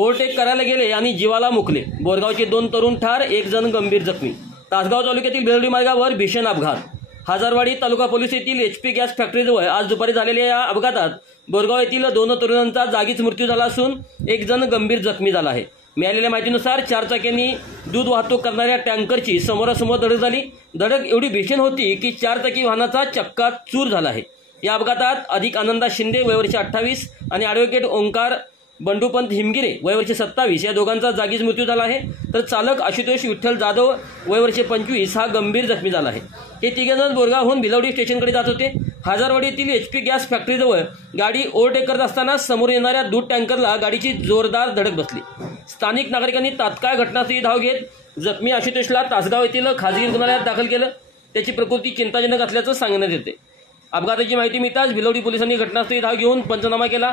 Overtake करायला गेले आणि जीवाला मुकले। बोरगावचे 2 तरुण ठार, 1 जण गंभीर जखमी। तासगाव तालुक्यातील बेलवडी मार्गावर भीषण अपघात। हजारवाडी तालुका पोलीस येथील HP गॅस फॅक्टरीजवळ आज दुपारी झालेल्या या अपघातात बोरगाव येथील 2 तरुणांचा जागीच मृत्यू झाला असून 1 जण गंभीर जखमी झाला आहे। मिळालेल्या माहितीनुसार 4 चाक्यांनी दूध वाहतूक करणाऱ्या टँकरची समोरासमोर धडक झाली। धडक एवढी भीषण होती की 4 चाकी वाहनाचा चक्का चूर झाला आहे। या अपघातात अधिक आनंदा शिंदे वयवर्षे 28 आणि ॲडव्होकेट ओंकार बंडूपंत हिमगिरे वयवर्षे 27 या दोघांचा जागीच मृत्यू झाला आहे। तर चालक आशुतोष विठ्ठल जाधव वयवर्षे 25 हा गंभीर जखमी झाला आहे। हे तिघेजण बोरगावहून भिलवडी स्टेशनकडे जात होते। हजारवाडी येथील HP गॅस फॅक्टरीजवळ गाडी ओव्हरटेक करत असताना समोर येणाऱ्या दूध टँकरला गाडीची जोरदार धडक बसली। स्थानिक नागरिकांनी तात्काळ घटनास्थळी धाव घेत जखमी आशुतोषला तासगाव येथील खाजगी रुग्णालयात दाखल केलं। त्याची प्रकृती चिंताजनक असल्याचं सांगण्यात येते। अपघाताची माहिती मिळताच भिलवडी पोलिसांनी घटनास्थळी धाव घेऊन पंचनामा केला।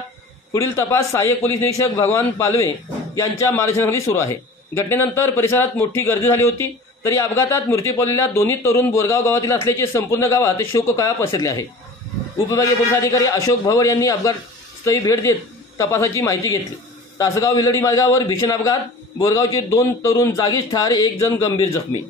पुढील तपास सहाय्यक पोलीस निरीक्षक भगवान पालवे यांच्या मार्गदर्शनाखाली सुरू आहे। घटनेनंतर परिसरात मोठी गर्दी झाली होती। तर या अपघातात मृत्यू पावलेल्या दोन्ही तरुण बोरगाव गावातील असल्याचे संपूर्ण गावात शोककळा पसरली आहे। उपविभागीय पोलीस अधिकारी अशोक भवर यांनी अपघातस्थळी भेट देत तपासाची माहिती घेतली। तासगाव भिलवडी मार्गावर भीषण अपघात, बोरगावचे 2 तरुण जागीच ठार, 1 जण गंभीर जखमी।